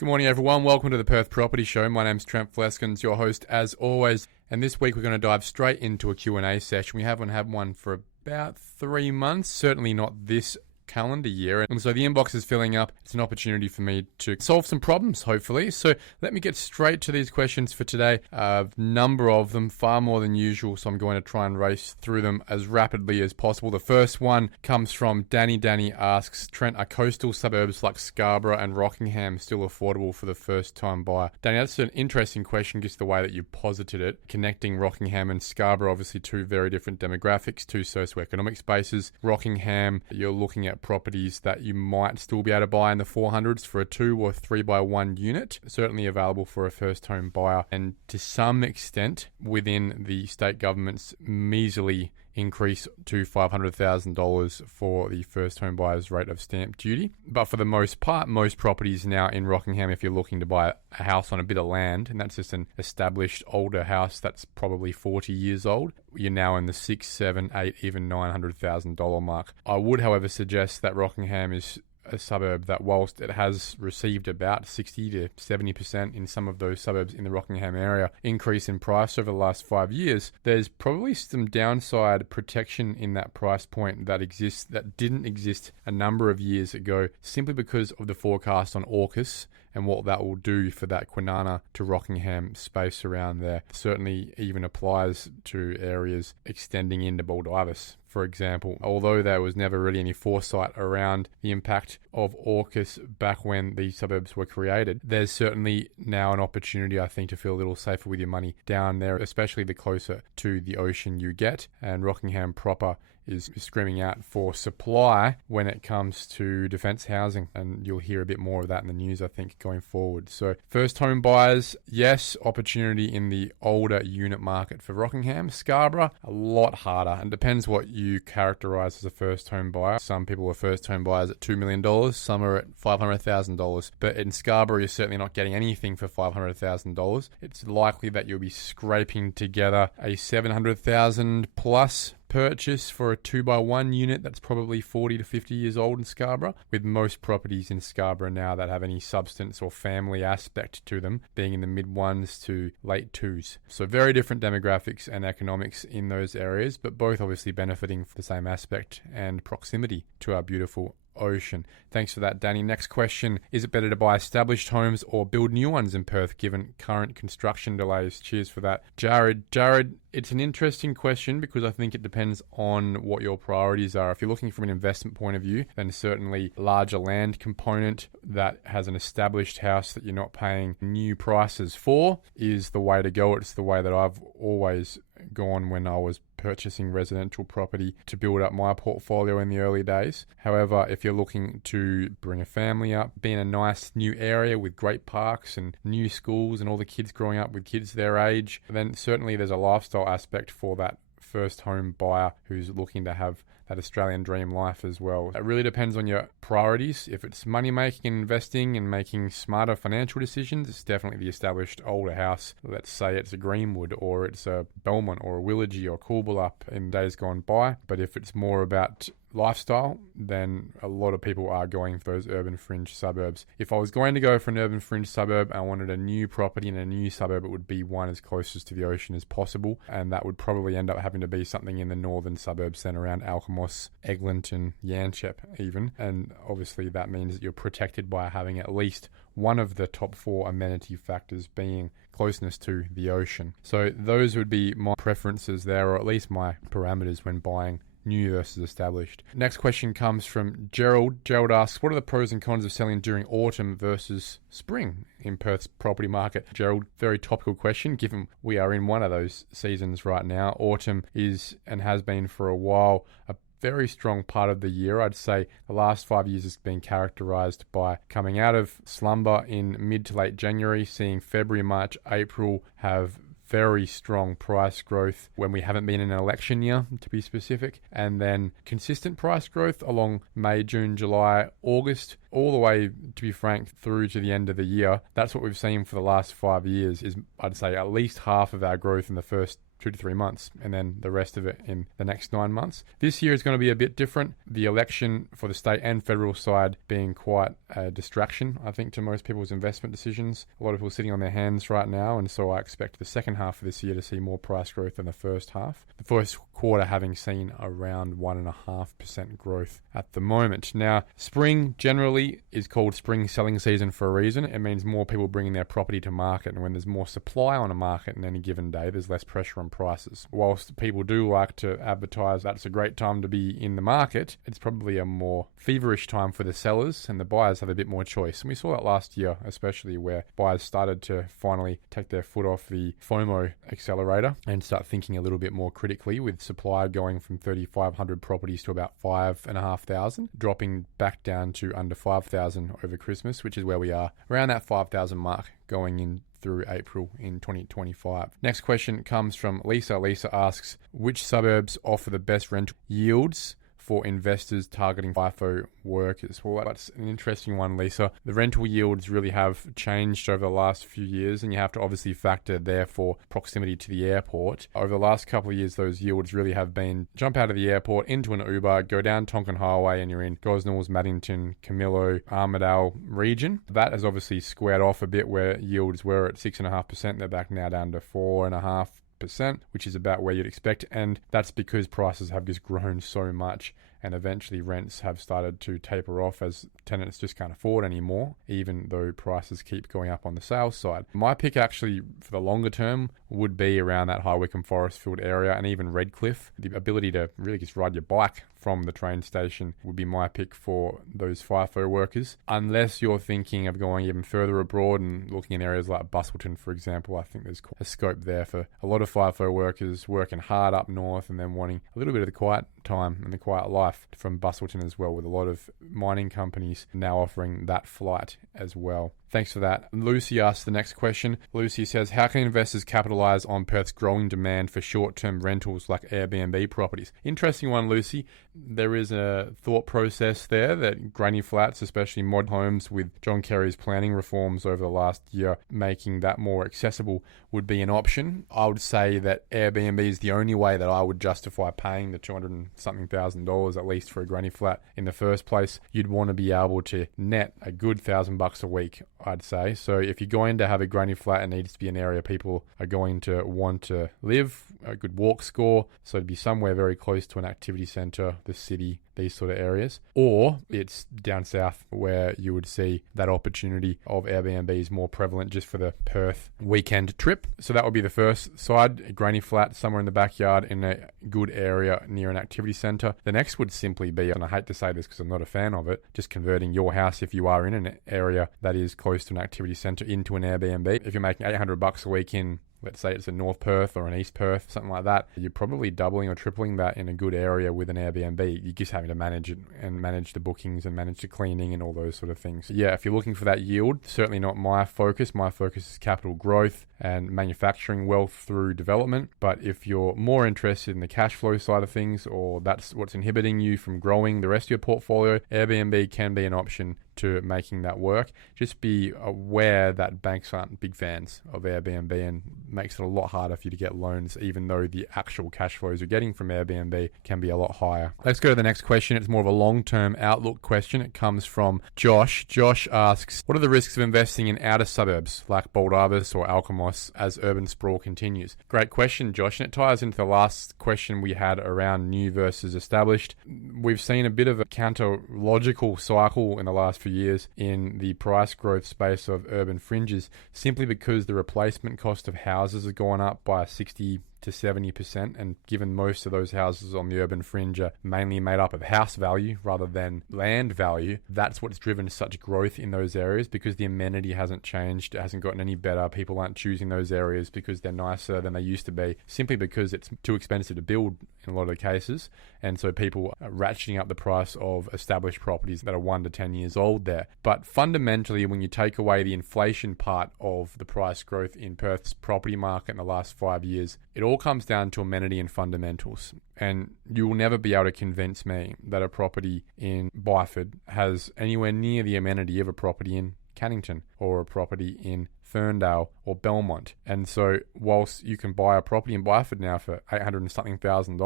Good morning, everyone. Welcome to the Perth Property Show. My name's Trent Fleskens, your host as always. And this week we're going to dive straight into a Q&A session. We haven't had one for about 3 months, certainly not this calendar year. And so the inbox is filling up. It's an opportunity for me to solve some problems, hopefully. So let me get straight to these questions for today. A number of them, far more than usual, so I'm going to try and race through them as rapidly as possible. The first one comes from Danny. Danny asks, Trent, are coastal suburbs like Scarborough and Rockingham still affordable for the first-time buyer? Danny, that's an interesting question, just the way that you posited it. Connecting Rockingham and Scarborough, obviously two very different demographics, two socioeconomic spaces. Rockingham, you're looking at properties that you might still be able to buy in the 400s for a 2 or 3 by 1 unit, certainly available for a first home buyer, and to some extent within the state government's measly increase to $500,000 for the first home buyer's rate of stamp duty. But for the most part, most properties now in Rockingham, if you're looking to buy a house on a bit of land, and that's just an established older house that's probably 40 years old, you're now in the $6, $7, $8, even $900,000 mark. I would, however, suggest that Rockingham is a suburb that, whilst it has received about 60 to 70% in some of those suburbs in the Rockingham area increase in price over the last 5 years, there's probably some downside protection in that price point that exists that didn't exist a number of years ago, simply because of the forecast on AUKUS and what that will do for that Kwinana to Rockingham space around there. Certainly even applies to areas extending into Baldivis, for example. Although there was never really any foresight around the impact of AUKUS back when these suburbs were created, there's certainly now an opportunity, I think, to feel a little safer with your money down there, especially the closer to the ocean you get. And Rockingham proper is screaming out for supply when it comes to defence housing, and you'll hear a bit more of that in the news, I think, going forward. So first home buyers, yes, opportunity in the older unit market for Rockingham. Scarborough, a lot harder, and depends what you characterise as a first home buyer. Some people are first home buyers at $2 million, some are at $500,000, but in Scarborough you're certainly not getting anything for $500,000. It's likely that you'll be scraping together a $700,000 plus purchase for a 2 by 1 unit that's probably 40 to 50 years old in Scarborough, with most properties in Scarborough now that have any substance or family aspect to them being in the mid 1s to late 2s. So very different demographics and economics in those areas, but both obviously benefiting from the same aspect and proximity to our beautiful ocean. Thanks for that, Danny. Next question. Is it better to buy established homes or build new ones in Perth given current construction delays? Cheers for that. Jared, it's an interesting question because I think it depends on what your priorities are. If you're looking from an investment point of view, then certainly larger land component that has an established house that you're not paying new prices for is the way to go. It's the way that I've always gone when I was purchasing residential property to build up my portfolio in the early days. However, if you're looking to bring a family up, be in a nice new area with great parks and new schools and all the kids growing up with kids their age, then certainly there's a lifestyle aspect for that first home buyer who's looking to have that Australian dream life as well. It really depends on your priorities. If it's money making and investing and making smarter financial decisions, it's definitely the established older house. Let's say it's a Greenwood or it's a Belmont or a Willagee or Coolbellup in days gone by. But if it's more about lifestyle, then a lot of people are going for those urban fringe suburbs. If I was going to go for an urban fringe suburb and I wanted a new property in a new suburb, it would be one as closest to the ocean as possible, and that would probably end up having to be something in the northern suburbs then around Alkimos, Eglinton, Yanchep even, and obviously that means that you're protected by having at least one of the top 4 amenity factors being closeness to the ocean. So those would be my preferences there, or at least my parameters when buying new versus established. Next question comes from Gerald. Gerald asks, what are the pros and cons of selling during autumn versus spring in Perth's property market? Gerald, very topical question given we are in one of those seasons right now. Autumn is and has been for a while a very strong part of the year. I'd say the last 5 years has been characterised by coming out of slumber in mid to late January, seeing February, March, April have very strong price growth when we haven't been in an election year, to be specific, and then consistent price growth along May, June, July, August, all the way, to be frank, through to the end of the year. That's what we've seen for the last 5 years, is I'd say at least half of our growth in the first 2 to 3 months, and then the rest of it in the next 9 months. This year is going to be a bit different. The election for the state and federal side being quite a distraction, I think, to most people's investment decisions. A lot of people sitting on their hands right now, and so I expect the second half of this year to see more price growth than the first half. The first quarter having seen around 1.5% growth at the moment. Now, spring generally is called spring selling season for a reason. It means more people bringing their property to market, and when there's more supply on a market in any given day, there's less pressure on prices. Whilst people do like to advertise that's a great time to be in the market, it's probably a more feverish time for the sellers, and the buyers have a bit more choice. And we saw that last year, especially, where buyers started to finally take their foot off the FOMO accelerator and start thinking a little bit more critically, with supply going from 3,500 properties to about 5,500, dropping back down to under 5,000 over Christmas, which is where we are, around that 5,000 mark going in through April in 2025. Next question comes from Lisa. Lisa asks, which suburbs offer the best rental yields for investors targeting FIFO workers? Well, that's an interesting one, Lisa. The rental yields really have changed over the last few years, and you have to obviously factor, therefore, proximity to the airport. Over the last couple of years, those yields really have been jump out of the airport into an Uber, go down Tonkin Highway, and you're in Gosnells, Maddington, Camillo, Armidale region. That has obviously squared off a bit, where yields were at 6.5%. They're back now down to 4.5%, which is about where you'd expect, and that's because prices have just grown so much, and eventually rents have started to taper off as tenants just can't afford anymore, even though prices keep going up on the sales side. My pick actually for the longer term would be around that High Wycombe Forestfield area, and even Redcliffe. The ability to really just ride your bike from the train station would be my pick for those FIFO workers. Unless you're thinking of going even further abroad and looking in areas like Busselton, for example, I think there's a scope there for a lot of FIFO workers working hard up north and then wanting a little bit of the quiet time and the quiet life from Busselton as well, with a lot of mining companies now offering that flight as well. Thanks for that. Lucy asks the next question. Lucy says, how can investors capitalize on Perth's growing demand for short-term rentals like Airbnb properties? Interesting one, Lucy. There is a thought process there that granny flats, especially mod homes with John Kerry's planning reforms over the last year, making that more accessible, would be an option. I would say that Airbnb is the only way that I would justify paying the $200-something thousand at least for a granny flat in the first place. You'd want to be able to net a good $1,000 a week, I'd say. So if you're going to have a granny flat, it needs to be an area people are going to want to live, a good walk score, so it'd be somewhere very close to an activity centre, the city, these sort of areas. Or it's down south where you would see that opportunity of Airbnbs more prevalent just for the Perth weekend trip. So that would be the first side, a granny flat somewhere in the backyard in a good area near an activity centre. The next would simply be, and I hate to say this because I'm not a fan of it, just converting your house, if you are in an area that is close to an activity centre, into an Airbnb. If you're making $800 a week in, let's say it's a North Perth or an East Perth, something like that, you're probably doubling or tripling that in a good area with an Airbnb. You're just having to manage it and manage the bookings and manage the cleaning and all those sort of things. So yeah, if you're looking for that yield, certainly not my focus. My focus is capital growth and manufacturing wealth through development. But if you're more interested in the cash flow side of things, or that's what's inhibiting you from growing the rest of your portfolio, Airbnb can be an option to making that work. Just be aware that banks aren't big fans of Airbnb and makes it a lot harder for you to get loans, even though the actual cash flows you're getting from Airbnb can be a lot higher. Let's go to the next question. It's more of a long-term outlook question. It comes from Josh. Josh asks, what are the risks of investing in outer suburbs like Baldivis or Alkimos as urban sprawl continues? Great question, Josh, and it ties into the last question we had around new versus established. We've seen a bit of a counter-logical cycle in the last few years in the price growth space of urban fringes, simply because the replacement cost of houses has gone up by 60 to 70%, and given most of those houses on the urban fringe are mainly made up of house value rather than land value, that's what's driven such growth in those areas, because the amenity hasn't changed, it hasn't gotten any better. People aren't choosing those areas because they're nicer than they used to be, simply because it's too expensive to build in a lot of cases, and so people are ratcheting up the price of established properties that are 1 to 10 years old there. But fundamentally, when you take away the inflation part of the price growth in Perth's property market in the last 5 years, it all comes down to amenity and fundamentals. And you will never be able to convince me that a property in Byford has anywhere near the amenity of a property in Cannington or a property in Ferndale or Belmont. And so whilst you can buy a property in Byford now for $800 and something thousand,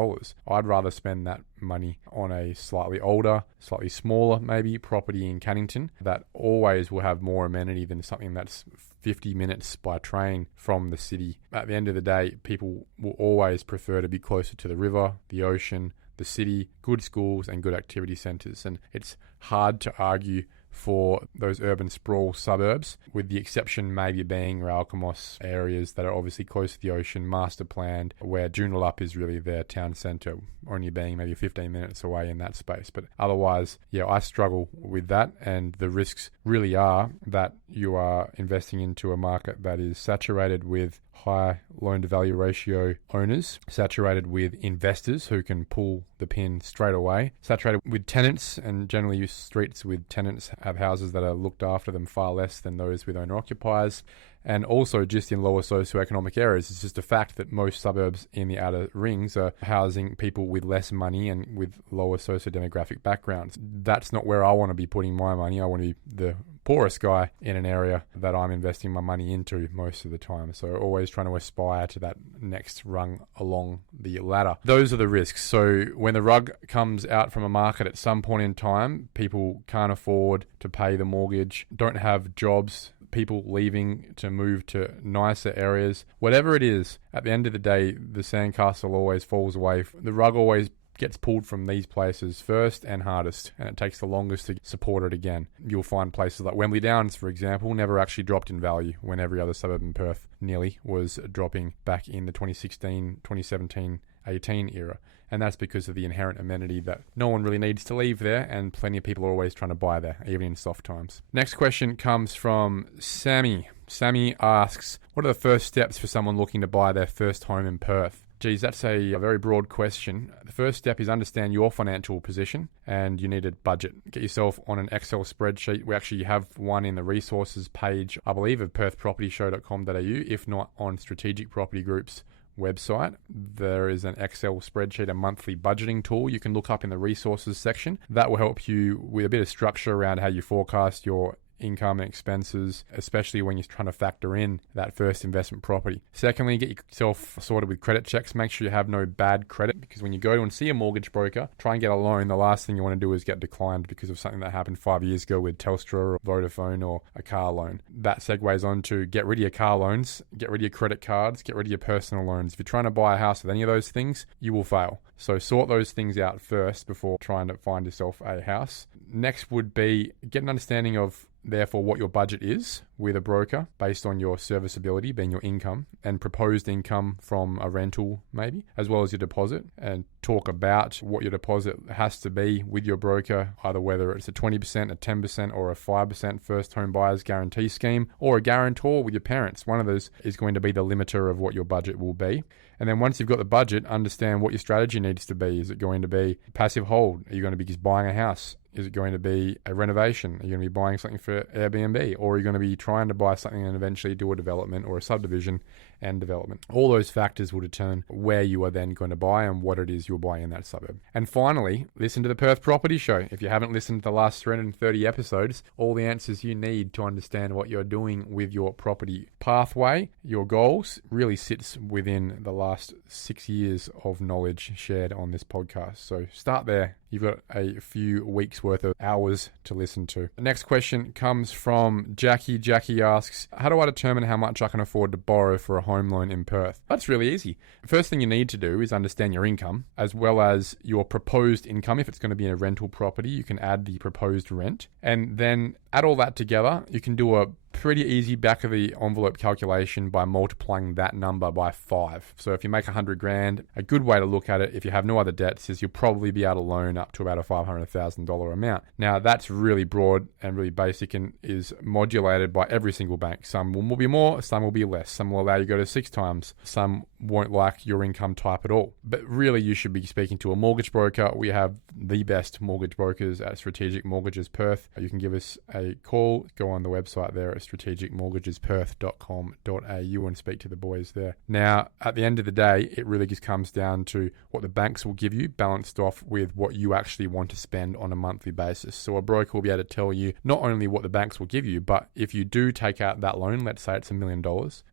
I'd rather spend that money on a slightly older, slightly smaller maybe property in Cannington that always will have more amenity than something that's 50 minutes by train from the city. At the end of the day, people will always prefer to be closer to the river, the ocean, the city, good schools and good activity centres. And it's hard to argue for those urban sprawl suburbs, with the exception maybe being Railcamos areas that are obviously close to the ocean, master planned, where Joondalup is really their town centre, only being maybe 15 minutes away in that space. But otherwise, yeah, I struggle with that, and the risks really are that you are investing into a market that is saturated with high loan-to-value ratio owners, saturated with investors who can pull the pin straight away, saturated with tenants, and generally streets with tenants have houses that are looked after them far less than those with owner-occupiers. And also just in lower socioeconomic areas, it's just a fact that most suburbs in the outer rings are housing people with less money and with lower socio-demographic backgrounds. That's not where I want to be putting my money. I want to be the poorest guy in an area that I'm investing my money into most of the time. So always trying to aspire to that next rung along the ladder. Those are the risks. So when the rug comes out from a market at some point in time, people can't afford to pay the mortgage, don't have jobs, people leaving to move to nicer areas. Whatever it is, at the end of the day, the sandcastle always falls away. The rug always gets pulled from these places first and hardest, and it takes the longest to support it again. You'll find places like Wembley Downs, for example, never actually dropped in value when every other suburb in Perth nearly was dropping back in the 2016, 2017, 18 era. And that's because of the inherent amenity that no one really needs to leave there, and plenty of people are always trying to buy there, even in soft times. Next question comes from Sammy. Sammy asks, what are the first steps for someone looking to buy their first home in Perth? Geez, that's a very broad question. The first step is understand your financial position, and you need a budget. Get yourself on an Excel spreadsheet. We actually have one in the resources page, I believe, of perthpropertyshow.com.au, if not on Strategic Property Group's website. There is an Excel spreadsheet, a monthly budgeting tool you can look up in the resources section. That will help you with a bit of structure around how you forecast your income and expenses, especially when you're trying to factor in that first investment property. Secondly, get yourself sorted with credit checks. Make sure you have no bad credit, because when you go and see a mortgage broker, try and get a loan, the last thing you want to do is get declined because of something that happened 5 years ago with Telstra or Vodafone or a car loan. That segues on to get rid of your car loans, get rid of your credit cards, get rid of your personal loans. If you're trying to buy a house with any of those things, you will fail. So sort those things out first before trying to find yourself a house. Next would be get an understanding of therefore what your budget is with a broker based on your serviceability, being your income, and proposed income from a rental maybe, as well as your deposit, and talk about what your deposit has to be with your broker, either whether it's a 20%, a 10% or a 5% first home buyer's guarantee scheme, or a guarantor with your parents. One of those is going to be the limiter of what your budget will be. And then once you've got the budget, understand what your strategy needs to be. Is it going to be passive hold? Are you going to be just buying a house? Is it going to be a renovation? Are you going to be buying something for Airbnb? Or are you going to be trying to buy something and eventually do a development or a subdivision and development? All those factors will determine where you are then going to buy and what it is you're buying in that suburb. And finally, listen to the Perth Property Show. If you haven't listened to the last 330 episodes, all the answers you need to understand what you're doing with your property pathway, your goals, really sits within the last 6 years of knowledge shared on this podcast. So start there. You've got a few weeks worth of hours to listen to. The next question comes from Jackie. Jackie asks, how do I determine how much I can afford to borrow for a home loan in Perth? That's really easy. First thing you need to do is understand your income as well as your proposed income. If it's going to be in a rental property, you can add the proposed rent, and then add all that together. You can do a pretty easy back of the envelope calculation by multiplying that number by 5. So if you make $100,000, a good way to look at it, if you have no other debts, is you'll probably be able to loan up to about a $500,000 amount. Now that's really broad and really basic and is modulated by every single bank. Some will be more, some will be less. Some will allow you to go to 6 times. Some won't like your income type at all. But really, you should be speaking to a mortgage broker. We have the best mortgage brokers at Strategic Mortgages Perth. You can give us a call. Go on the website there at strategicmortgagesperth.com.au and speak to the boys there. Now, at the end of the day, it really just comes down to what the banks will give you, balanced off with what you actually want to spend on a monthly basis. So a broker will be able to tell you not only what the banks will give you, but if you do take out that loan, let's say it's $1 million,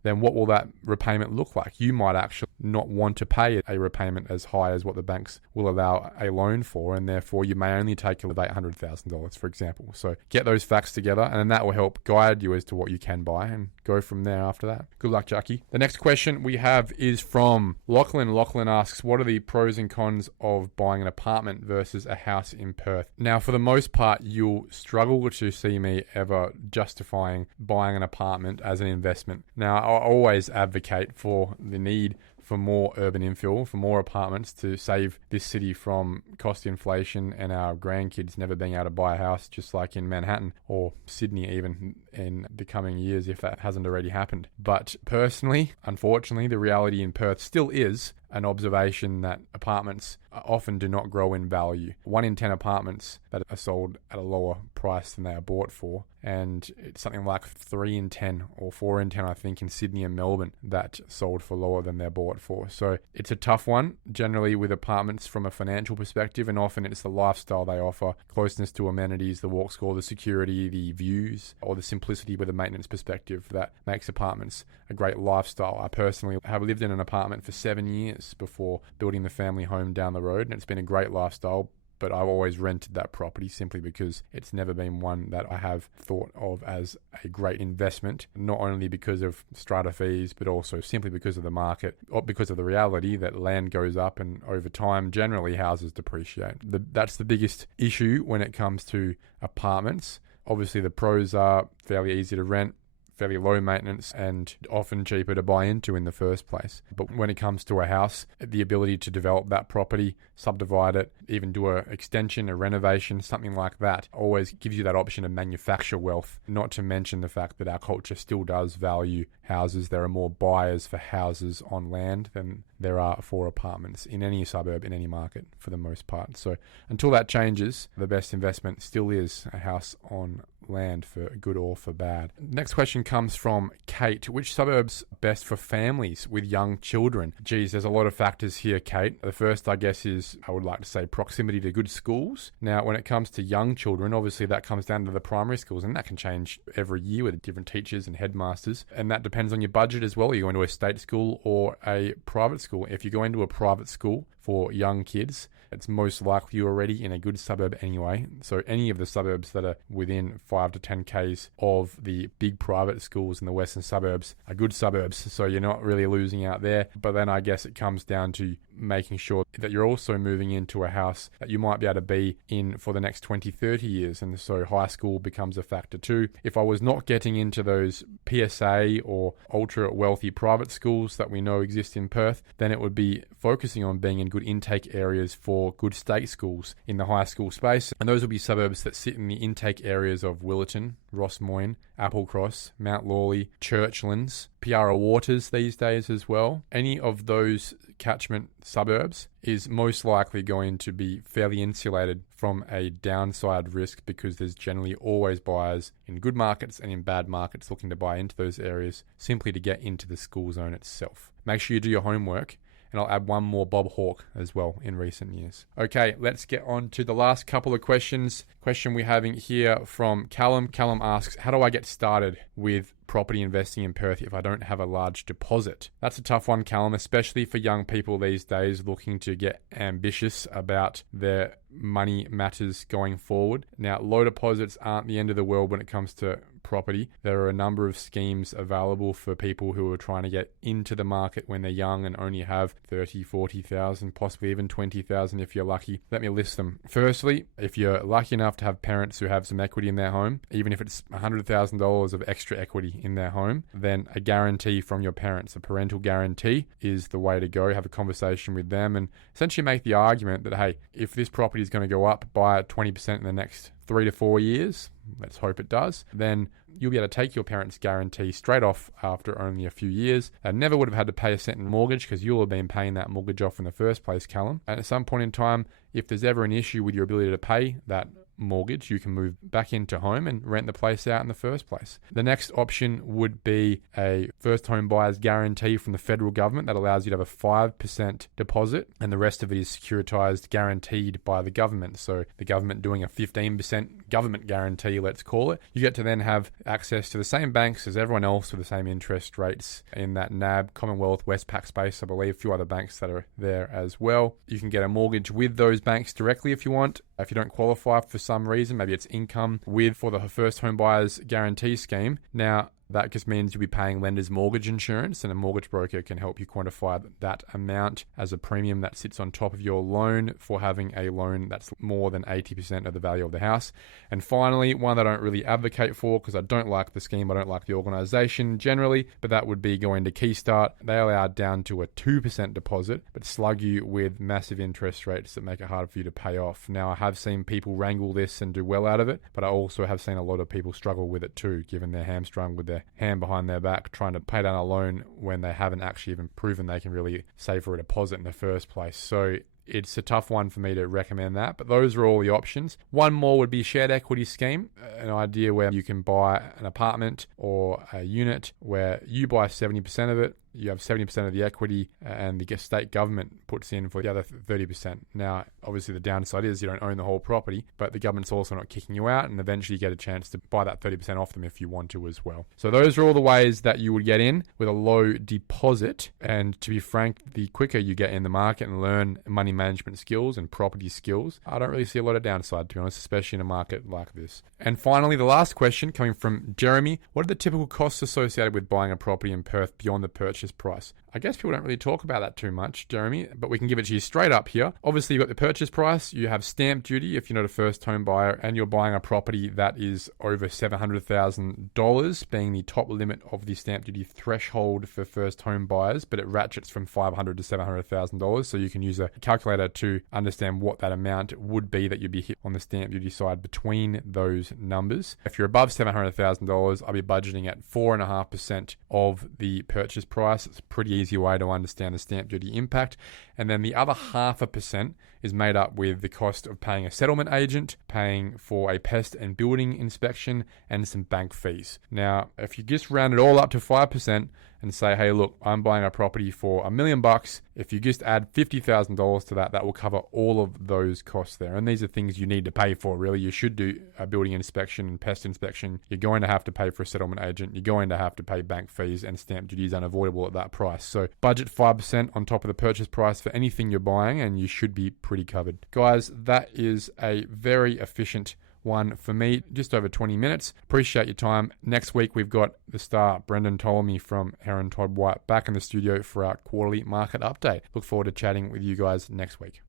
then what will that repayment look like? You might actually not want to pay a repayment as high as what the banks will allow a loan for, and therefore you may only take $800,000, for example. So get those facts together, and then that will help guide you as to what you can buy, and go from there after that. Good luck, Jackie. The next question we have is from Lachlan. Lachlan asks, what are the pros and cons of buying an apartment versus a house in Perth? Now, for the most part, you'll struggle to see me ever justifying buying an apartment as an investment. Now, I always advocate for the need for more urban infill, for more apartments to save this city from cost inflation and our grandkids never being able to buy a house, just like in Manhattan or Sydney even in the coming years, if that hasn't already happened. But personally, unfortunately, the reality in Perth still is an observation that apartments often do not grow in value. 1 in 10 apartments that are sold at a lower price than they are bought for, and it's something like 3 in 10 or 4 in 10, I think, in Sydney and Melbourne that sold for lower than they're bought for. So it's a tough one, generally with apartments from a financial perspective, and often it's the lifestyle they offer, closeness to amenities, the walk score, the security, the views, or the simplicity with a maintenance perspective that makes apartments a great lifestyle. I personally have lived in an apartment for 7 years before building the family home down the road, and it's been a great lifestyle, but I've always rented that property simply because it's never been one that I have thought of as a great investment, not only because of strata fees, but also simply because of the market, or because of the reality that land goes up and over time, generally houses depreciate. That's the biggest issue when it comes to apartments. Obviously, the pros are fairly easy to rent, fairly low maintenance, and often cheaper to buy into in the first place. But when it comes to a house, the ability to develop that property, subdivide it, even do an extension, a renovation, something like that, always gives you that option to manufacture wealth. Not to mention the fact that our culture still does value houses. There are more buyers for houses on land than there are for apartments in any suburb, in any market, for the most part. So until that changes, the best investment still is a house on land, for good or for bad. Next question comes from Kate. Which suburbs are best for families with young children? Geez, there's a lot of factors here, Kate. The first, I guess, is, I would like to say, proximity to good schools. Now, when it comes to young children, obviously that comes down to the primary schools, and that can change every year with different teachers and headmasters, and that depends on your budget as well. Are you going to a state school or a private school? If you go into a private school for young kids, it's most likely you're already in a good suburb anyway. So any of the suburbs that are within 5 to 10 Ks of the big private schools in the western suburbs are good suburbs. So you're not really losing out there. But then I guess it comes down to making sure that you're also moving into a house that you might be able to be in for the next 20, 30 years. And so high school becomes a factor too. If I was not getting into those PSA or ultra wealthy private schools that we know exist in Perth, then it would be focusing on being in good intake areas for good state schools in the high school space. And those will be suburbs that sit in the intake areas of Willetton, Ross Moyne, Applecross, Mount Lawley, Churchlands, Piara Waters these days as well. Any of those catchment suburbs is most likely going to be fairly insulated from a downside risk, because there's generally always buyers in good markets and in bad markets looking to buy into those areas simply to get into the school zone itself. Make sure you do your homework. And I'll add one more Bob Hawke as well in recent years. Okay, let's get on to the last couple of questions. Question we're having here from Callum. Callum asks, how do I get started with property investing in Perth if I don't have a large deposit? That's a tough one, Callum, especially for young people these days looking to get ambitious about their money matters going forward. Now, low deposits aren't the end of the world when it comes to property. There are a number of schemes available for people who are trying to get into the market when they're young and only have 30, 40,000, possibly even 20,000 if you're lucky. Let me list them. Firstly, if you're lucky enough to have parents who have some equity in their home, even if it's $100,000 of extra equity in their home, then a guarantee from your parents, a parental guarantee, is the way to go. Have a conversation with them and essentially make the argument that, hey, if this property is going to go up by 20% in the next 3 to 4 years, let's hope it does, then you'll be able to take your parents' guarantee straight off after only a few years. They never would have had to pay a cent in mortgage because you'll have been paying that mortgage off in the first place, Callum. And at some point in time, if there's ever an issue with your ability to pay that mortgage, you can move back into home and rent the place out in the first place. The next option would be a first home buyer's guarantee from the federal government that allows you to have a 5% deposit, and the rest of it is securitized, guaranteed by the government. So the government doing a 15% government guarantee, let's call it. You get to then have access to the same banks as everyone else with the same interest rates in that NAB, Commonwealth, Westpac space, I believe, a few other banks that are there as well. You can get a mortgage with those banks directly if you want. If you don't qualify for some reason, maybe it's income for the first home buyer's guarantee scheme. Now, that just means you'll be paying lender's mortgage insurance, and a mortgage broker can help you quantify that amount as a premium that sits on top of your loan for having a loan that's more than 80% of the value of the house. And finally, one that I don't really advocate for because I don't like the scheme, I don't like the organisation generally, but that would be going to Keystart. They allow down to a 2% deposit, but slug you with massive interest rates that make it hard for you to pay off. Now, I have seen people wrangle this and do well out of it, but I also have seen a lot of people struggle with it too, given they're hamstrung with their hand behind their back trying to pay down a loan when they haven't actually even proven they can really save for a deposit in the first place. So it's a tough one for me to recommend that, but those are all the options. One more would be shared equity scheme, an idea where you can buy an apartment or a unit where you buy 70% of it, you have 70% of the equity, and the state government puts in for the other 30%. Now, obviously the downside is you don't own the whole property, but the government's also not kicking you out, and eventually you get a chance to buy that 30% off them if you want to as well. So those are all the ways that you would get in with a low deposit, and to be frank, the quicker you get in the market and learn money management skills and property skills, I don't really see a lot of downside, to be honest, especially in a market like this. And finally, the last question coming from Jeremy: what are the typical costs associated with buying a property in Perth beyond the purchase price? I guess people don't really talk about that too much, Jeremy, but we can give it to you straight up here. Obviously, you've got the purchase price, you have stamp duty if you're not a first home buyer, and you're buying a property that is over $700,000, being the top limit of the stamp duty threshold for first home buyers, but it ratchets from $500,000 to $700,000, so you can use a calculator to understand what that amount would be that you'd be hit on the stamp duty side between those numbers. If you're above $700,000, I'll be budgeting at 4.5% of the purchase price. It's a pretty easy way to understand the stamp duty impact. And then the other 0.5% is made up with the cost of paying a settlement agent, paying for a pest and building inspection, and some bank fees. Now, if you just round it all up to 5% and say, hey, look, I'm buying a property for $1 million. If you just add $50,000 to that, that will cover all of those costs there. And these are things you need to pay for, really. You should do a building inspection and pest inspection. You're going to have to pay for a settlement agent. You're going to have to pay bank fees, and stamp duty is unavoidable at that price. So budget 5% on top of the purchase price for anything you're buying, and you should be pretty covered. Guys, that is a very efficient one for me, just over 20 minutes. Appreciate your time. Next week, we've got the star Brendan Ptolemy from Heron Todd White back in the studio for our quarterly market update. Look forward to chatting with you guys next week.